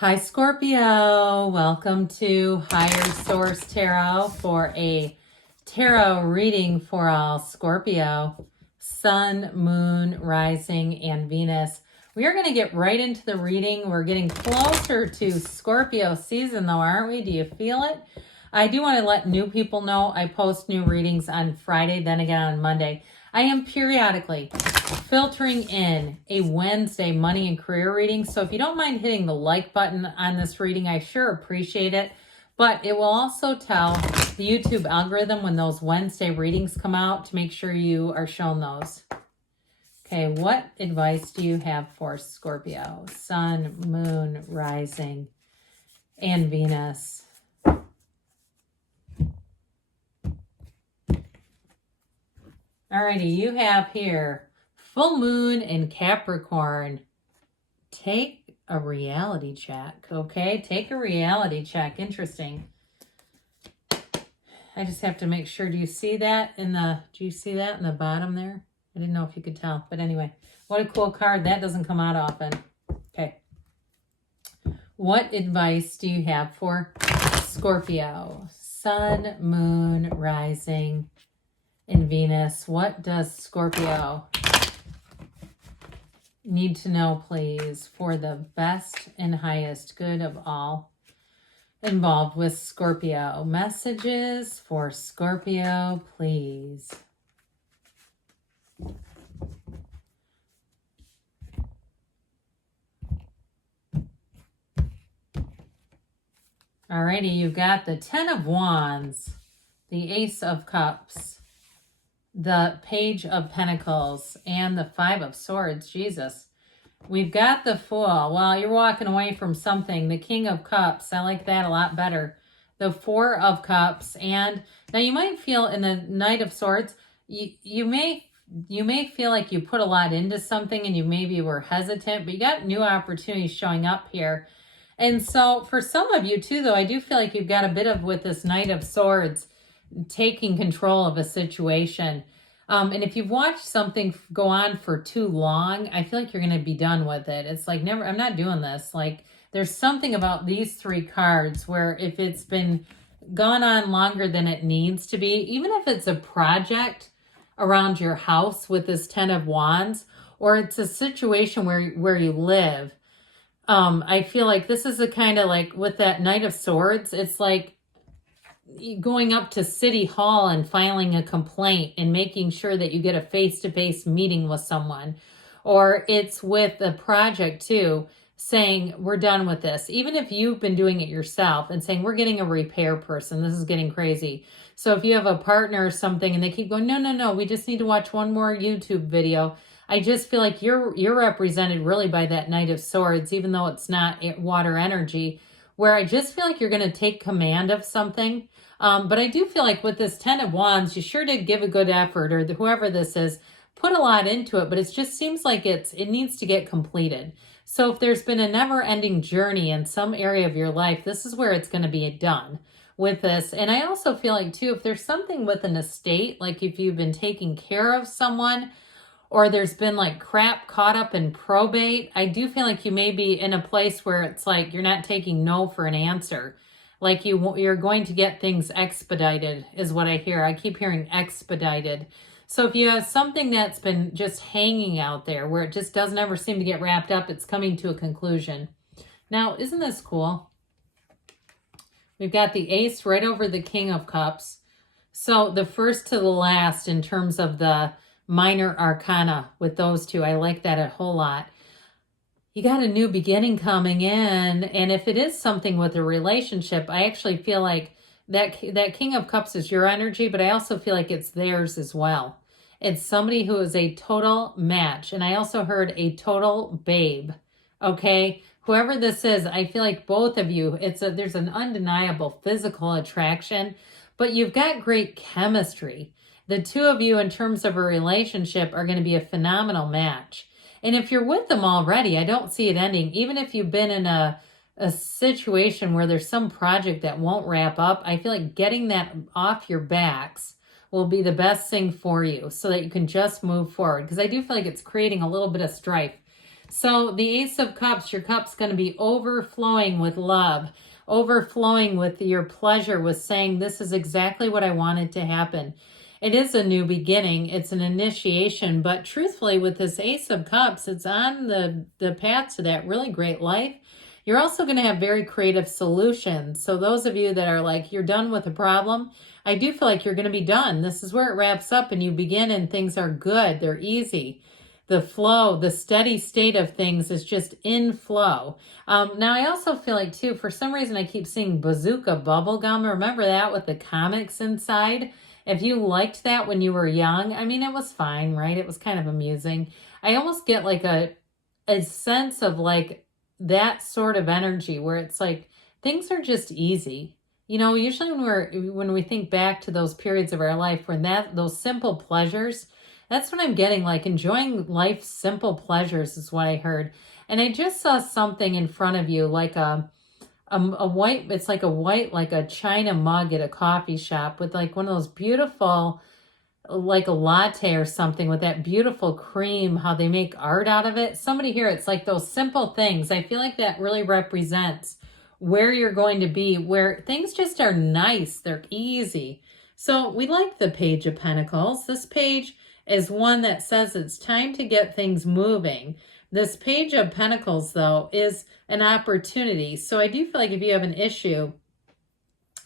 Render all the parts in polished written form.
Hi, Scorpio. Welcome to Higher Source Tarot for a tarot reading for all Scorpio, Sun, Moon, Rising, and Venus. We are going to get right into the reading. We're getting closer to Scorpio season though, aren't we? Do you feel it? I do want to let new people know I post new readings on Friday, then again on Monday. I am periodically filtering in a Wednesday money and career reading. So if you don't mind hitting the like button on this reading, I sure appreciate it. But it will also tell the YouTube algorithm when those Wednesday readings come out to make sure you are shown those. Okay, what advice do you have for Scorpio? Sun, Moon, Rising, and Venus. Alrighty, you have here full moon in Capricorn. Take a reality check, okay? Take a reality check. Interesting. I just have to make sure. Do you see that in the bottom there? I didn't know if you could tell, but anyway, what a cool card. That doesn't come out often. Okay. What advice do you have for Scorpio? Sun, Moon, Rising, and Venus. What does Scorpio need to know, please, for the best and highest good of all involved with Scorpio? Messages for Scorpio, please. Alrighty, you've got the Ten of Wands, the Ace of Cups, the Page of Pentacles, and the Five of Swords. Jesus. We've got the Fool. Well, you're walking away from something. The King of Cups. I like that a lot better. The Four of Cups. And now you might feel in the Knight of Swords, you may feel like you put a lot into something and you maybe were hesitant, but you got new opportunities showing up here. And so for some of you too, though, I do feel like you've got a bit of, with this Knight of Swords, taking control of a situation. And if you've watched something go on for too long, I feel like you're going to be done with it. It's like, never, I'm not doing this. Like, there's something about these three cards where if it's been gone on longer than it needs to be, even if it's a project around your house with this Ten of Wands, or it's a situation where you live, I feel like this is a kind of like with that Knight of Swords, it's like going up to City Hall and filing a complaint and making sure that you get a face-to-face meeting with someone. Or it's with a project too, saying we're done with this. Even if you've been doing it yourself and saying we're getting a repair person, this is getting crazy. So if you have a partner or something and they keep going, no, we just need to watch one more YouTube video. I just feel like you're represented really by that Knight of Swords, even though it's not water energy, where I just feel like you're going to take command of something. But I do feel like with this Ten of Wands, you sure did give a good effort, or whoever this is, put a lot into it, but it just seems like it needs to get completed. So if there's been a never-ending journey in some area of your life, this is where it's going to be done with this. And I also feel like, too, if there's something with an estate, like if you've been taking care of someone, or there's been like crap caught up in probate, I do feel like you may be in a place where it's like you're not taking no for an answer. Like you're going to get things expedited is what I hear. I keep hearing expedited. So if you have something that's been just hanging out there where it just doesn't ever seem to get wrapped up, it's coming to a conclusion. Now, isn't this cool? We've got the Ace right over the King of Cups. So the first to the last in terms of the minor arcana with those two. I like that a whole lot. You got a new beginning coming in, and if it is something with a relationship, I actually feel like that King of Cups is your energy, but I also feel like it's theirs as well. It's somebody who is a total match, and I also heard a total babe, okay? Whoever this is, I feel like both of you, there's an undeniable physical attraction, but you've got great chemistry. The two of you, in terms of a relationship, are going to be a phenomenal match. And if you're with them already, I don't see it ending. Even if you've been in a situation where there's some project that won't wrap up, I feel like getting that off your backs will be the best thing for you so that you can just move forward. Because I do feel like it's creating a little bit of strife. So the Ace of Cups, your cup's going to be overflowing with love, overflowing with your pleasure, with saying, this is exactly what I wanted to happen. It is a new beginning. It's an initiation. But truthfully, with this Ace of Cups, it's on the path to that really great life. You're also going to have very creative solutions. So those of you that are like, you're done with a problem, I do feel like you're going to be done. This is where it wraps up and you begin and things are good. They're easy. The flow, the steady state of things is just in flow. Now, I also feel like, too, for some reason, I keep seeing bazooka bubblegum. Remember that with the comics inside? If you liked that when you were young, I mean, it was fine, right? It was kind of amusing. I almost get like a sense of like that sort of energy where it's like things are just easy. You know, usually when we think back to those periods of our life when those simple pleasures, that's what I'm getting, like enjoying life's simple pleasures is what I heard. And I just saw something in front of you, like a white, it's like a white, like a china mug at a coffee shop with like one of those beautiful, like a latte or something with that beautiful cream, how they make art out of it. Somebody here, it's like those simple things. I feel like that really represents where you're going to be, where things just are nice. They're easy. So we like the Page of Pentacles. This page is one that says it's time to get things moving. This Page of Pentacles, though, is an opportunity. So I do feel like if you have an issue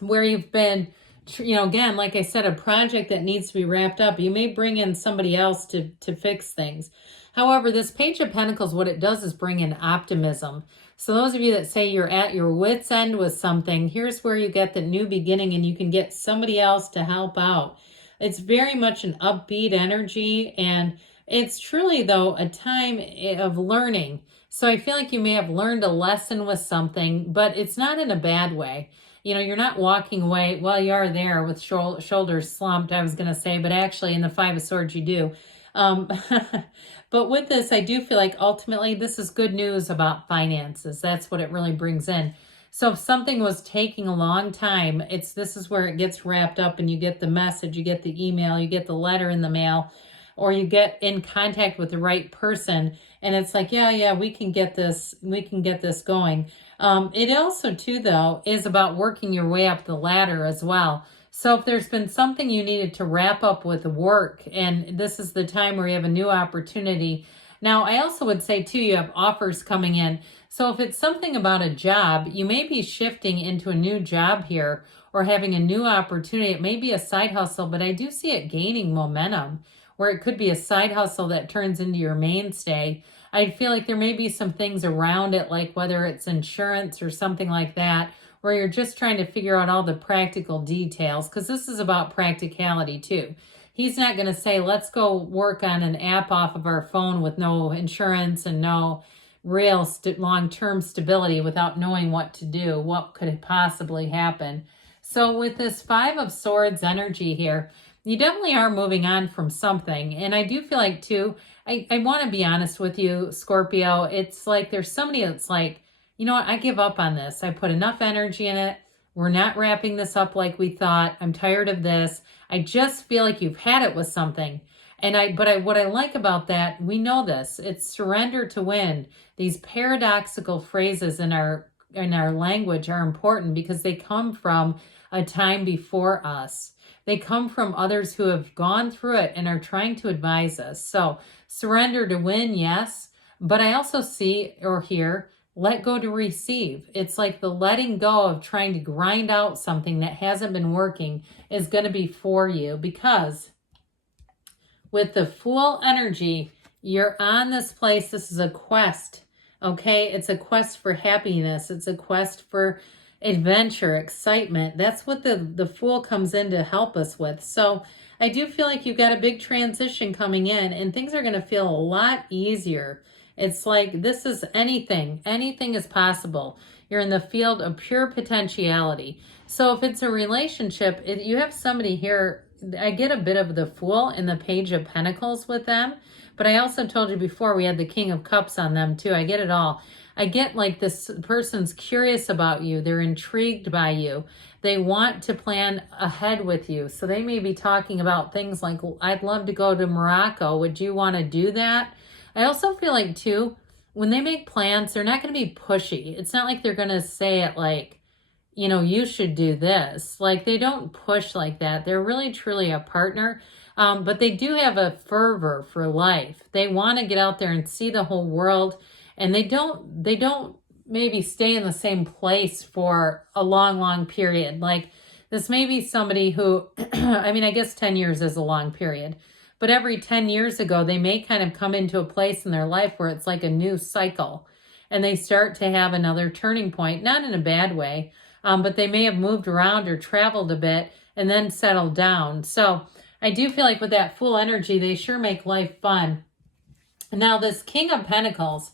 where you've been, you know, again, like I said, a project that needs to be wrapped up, you may bring in somebody else to fix things. However, this Page of Pentacles, what it does is bring in optimism. So those of you that say you're at your wit's end with something, here's where you get the new beginning and you can get somebody else to help out. It's very much an upbeat energy, and it's truly, though, a time of learning. So I feel like you may have learned a lesson with something, but it's not in a bad way. You know, you're not walking away. Well, you are there with shoulders slumped, I was going to say, but actually in the Five of Swords you do. But with this, I do feel like ultimately this is good news about finances. That's what it really brings in. So if something was taking a long time, this is where it gets wrapped up and you get the message, you get the email, you get the letter in the mail, or you get in contact with the right person and it's like, yeah, we can get this going. It also too, though, is about working your way up the ladder as well. So if there's been something you needed to wrap up with work, and this is the time where you have a new opportunity. Now, I also would say too, you have offers coming in. So if it's something about a job, you may be shifting into a new job here or having a new opportunity. It may be a side hustle, but I do see it gaining momentum, where it could be a side hustle that turns into your mainstay. I feel like there may be some things around it, like whether it's insurance or something like that, where you're just trying to figure out all the practical details, because this is about practicality too. He's not going to say, let's go work on an app off of our phone with no insurance and no real long-term stability without knowing what to do, what could possibly happen. So with this Five of Swords energy here, you definitely are moving on from something. And I do feel like too, I want to be honest with you, Scorpio, it's like there's somebody that's like, you know what, I give up on this. I put enough energy in it. We're not wrapping this up like we thought. I'm tired of this. I just feel like you've had it with something. And what I like about that, we know this, it's surrender to win. These paradoxical phrases in our language are important because they come from a time before us. They come from others who have gone through it and are trying to advise us. So surrender to win, yes. But I also see or hear, let go to receive. It's like the letting go of trying to grind out something that hasn't been working is going to be for you, because with the Fool energy, you're on this place. This is a quest, okay? It's a quest for happiness. It's a quest for adventure, excitement. That's what the Fool comes in to help us with. So I do feel like you've got a big transition coming in and things are going to feel a lot easier. It's like this is anything is possible. You're in the field of pure potentiality. So if it's a relationship, you have somebody here, I get a bit of the Fool and the Page of Pentacles with them, but I also told you before we had the King of Cups on them too. I get it all. I get like this person's curious about you. They're intrigued by you. They want to plan ahead with you. So they may be talking about things like, I'd love to go to Morocco. Would you want to do that? I also feel like too, when they make plans, they're not going to be pushy. It's not like they're going to say it like, you know, you should do this. Like, they don't push like that. They're really, truly a partner. But they do have a fervor for life. They want to get out there and see the whole world. And they don't maybe stay in the same place for a long, long period. Like, this may be somebody who, I mean, I guess 10 years is a long period. But every 10 years ago, they may kind of come into a place in their life where it's like a new cycle. And they start to have another turning point, not in a bad way, but they may have moved around or traveled a bit and then settled down. So I do feel like with that Fool energy, they sure make life fun. Now, this King of Pentacles,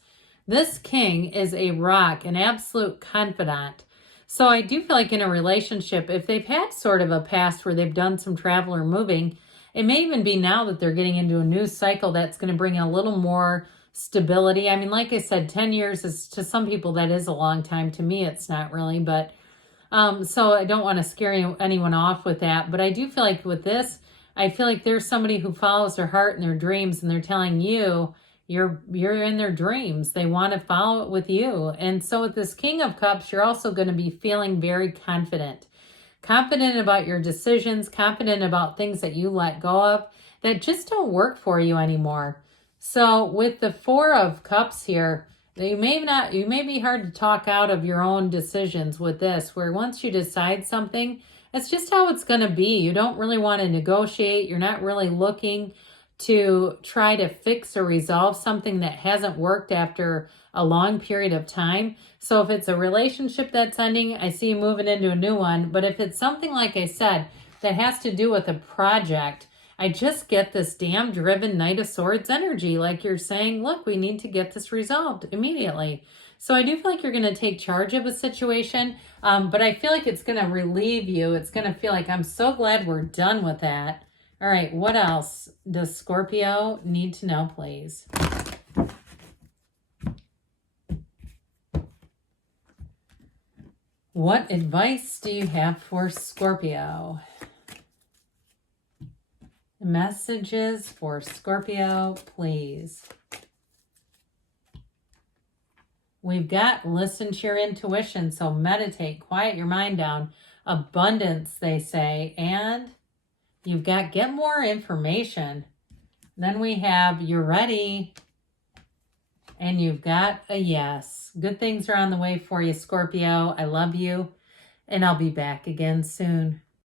this king is a rock, an absolute confidant. So I do feel like in a relationship, if they've had sort of a past where they've done some travel or moving, it may even be now that they're getting into a new cycle that's going to bring a little more stability. I mean, like I said, 10 years is, to some people, that is a long time. To me, it's not really, but so I don't want to scare anyone off with that. But I do feel like with this, I feel like there's somebody who follows their heart and their dreams, and they're telling you you're in their dreams. They want to follow it with you. And so with this King of Cups, you're also going to be feeling very confident. Confident about your decisions, confident about things that you let go of that just don't work for you anymore. So with the Four of Cups here, you may be hard to talk out of your own decisions with this, where once you decide something, it's just how it's going to be. You don't really want to negotiate. You're not really looking to try to fix or resolve something that hasn't worked after a long period of time. So if it's a relationship that's ending, I see you moving into a new one. But if it's something, like I said, that has to do with a project, I just get this damn driven Knight of Swords energy. Like you're saying, look, we need to get this resolved immediately. So I do feel like you're going to take charge of a situation, but I feel like it's going to relieve you. It's going to feel like, I'm so glad we're done with that. All right, what else does Scorpio need to know, please? What advice do you have for Scorpio? Messages for Scorpio, please. We've got listen to your intuition, so meditate, quiet your mind down. Abundance, they say, and you've got get more information. Then we have you're ready, and you've got a yes. Good things are on the way for you, Scorpio. I love you, and I'll be back again soon.